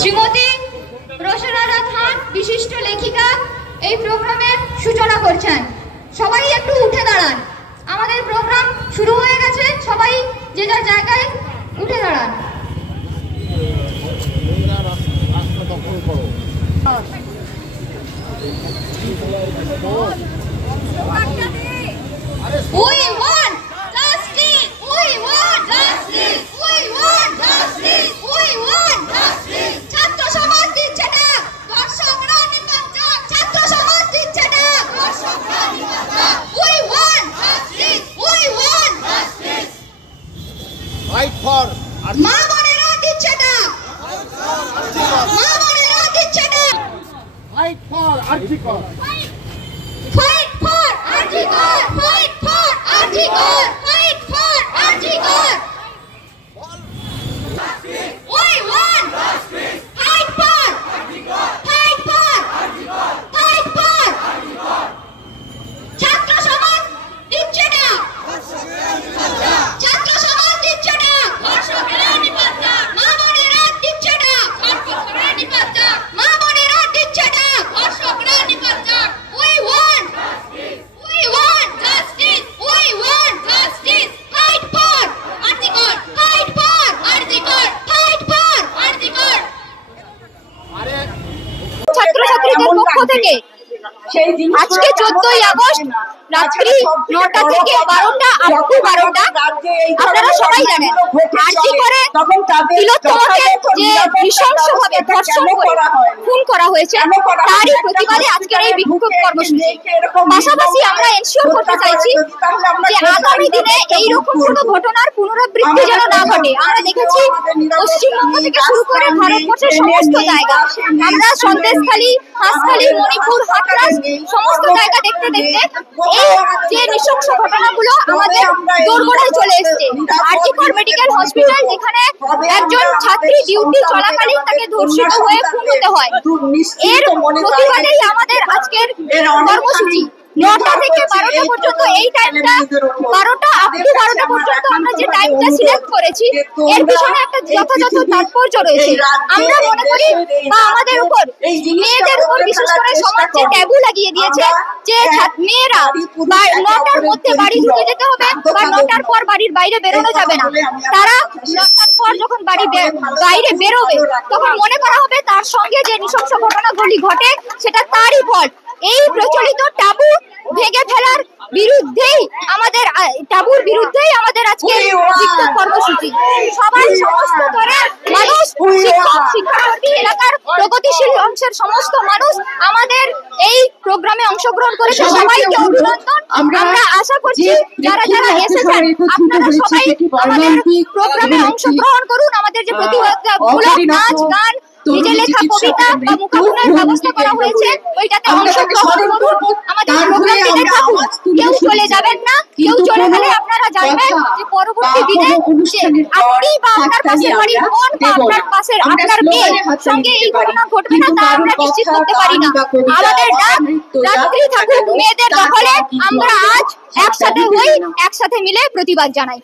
শ্রীমতী রোশনারা খান বিশিষ্ট লেখিকা এই প্রোগ্রামের সূচনা করছেন। সবাই একটু উঠে দাঁড়ান, আমাদের প্রোগ্রাম শুরু হয়ে গেছে। সবাই যে যার জায়গায় উঠে দাঁড়ান। We want justice. We want justice. We want justice. We want justice. ছাত্র সমাজ দিচ্ছে না, দর্শকরা নির্বাচন। ছাত্র সমাজ দিচ্ছে না, দর্শকরা নির্বাচন। We want justice. We want justice. Fight for মা বোনেরা দিচ্ছে না, মা বোনেরা দিচ্ছে না। fight for Arjikar. Fight for Arjikar. Fight for Arjikar. Fight for Arjikar. We want justice. Fight for Arjikar. Fight for Arjikar. Fight for Arjikar. ছাত্র সমাজ দিচ্ছে না, ছাত্র সমাজ দিচ্ছে না, দর্শকেরা নির্বাচন। মা বোনেরা দিচ্ছে না, দর্শকরা নির্বাচন। মা বোনেরা দিচ্ছে না, দর্শকরা নির্বাচন। We want justice. We want justice. We want justice. Fight for Arjikar. Fight for Arjikar. Fight for Arjikar. ছাত্রছাত্রীদের পক্ষ থেকে আজকে 14ই আগস্ট রাত্রি 9টা থেকে 12টা আপ টু 12টা আপনারা সবাই জানেন আরজিকরে তিলোত্তমাকে যে নৃশংসভাবে ধর্ষণ করে খুন করা হয়েছে, তারই প্রতিবাদে আজকের এই বিক্ষোভ কর্মসূচি। পাশাপাশি আমরা এনশিওর করতে চাইছি যে আগামী দিনে এইরকম কোনো ঘটনার পুনরাবৃত্তি যেন না ঘটে। আমরা দেখেছি পশ্চিমবঙ্গ থেকে শুরু করে ভারতবর্ষের সমস্ত জায়গা, আমরা সন্দেশখালী, হাঁসখালী, মণিপুর, হাতরাস সমস্ত জায়গা দেখতে দেখতে এই যে নৃশংস ঘটনাগুলো আমাদের দোরগোড়ায় চলে এসেছে। আরজিকর মেডিকেল হসপিটাল, যেখানে একজন ছাত্রী ডিউটি চলাকালীন তাকে ধর্ষিত হয়ে খুন হতে হয়, এর প্রতিবাদেই আমাদের আজকের কর্মসূচি। 9টা থেকে 12টা পর্যন্ত এই টাইমটা, 12টা আপ টু 12টা পর্যন্ত আমরা যে টাইমটা সিলেক্ট করেছি এর পিছনে একটা যথাযথ তাৎপর্য রয়েছে। আমরা মনে করি বা আমাদের উপর, মেয়েদের উপর বিশেষ করে সমাজ যে ট্যাবু লাগিয়ে দিয়েছে যে মেয়েরা 9টার মধ্যে বাড়ি ঢুকে যেতে হবে বা 9টার পর বাড়ির বাইরে বেরোনো যাবে না। তারা 9টার পর যখন বাইরে বেরোবে তখন মনে করা হবে তার সঙ্গে যে নৃশংস ঘটনাগুলি ঘটে সেটা তারই ফল। এই প্রচলিত টাবু ভেঙে ফেলার বিরুদ্ধেই আমাদের, টাবুর বিরুদ্ধেই আমাদের আজকে বিক্ষোভ কর্মসূচি। সবাই, সমস্ত স্তরের মানুষ, শিক্ষক, শিক্ষার্থী, এলাকার প্রগতিশীল অংশের সমস্ত মানুষ আমাদের এই প্রোগ্রামে অংশগ্রহণ করেছে। সবাইকে অভিনন্দন। আমরা আশা করছি যারা যারা এসেছেন আপনারা সবাই আমাদের প্রোগ্রামে অংশগ্রহণ করুন। আমাদের যে প্রতিবাদমূলক নাচ, গান, নিজে লেখা কবিতা বা মুখামুখির ব্যবস্থা করা হয়েছে, ওইটাতে অংশগ্রহণ করুন। আমাদের প্রোগ্রামে থাকুন, কেউ চলে যাবেন না। কেউ চলে গেলে আপনারা জানবেন যে পরবর্তী দিনে আপনি বা আপনার পাশের বাড়ির বোন বা আপনার পাশের আপনার মেয়ের সঙ্গে এই ঘটনা ঘটবে না তা আমরা নিশ্চিত করতে পারি না। আমাদের ডাক রাত্রি থাকুক মেয়েদের দখলে। আমরা আজ একসাথে হই, একসাথে মিলে প্রতিবাদ জানাই।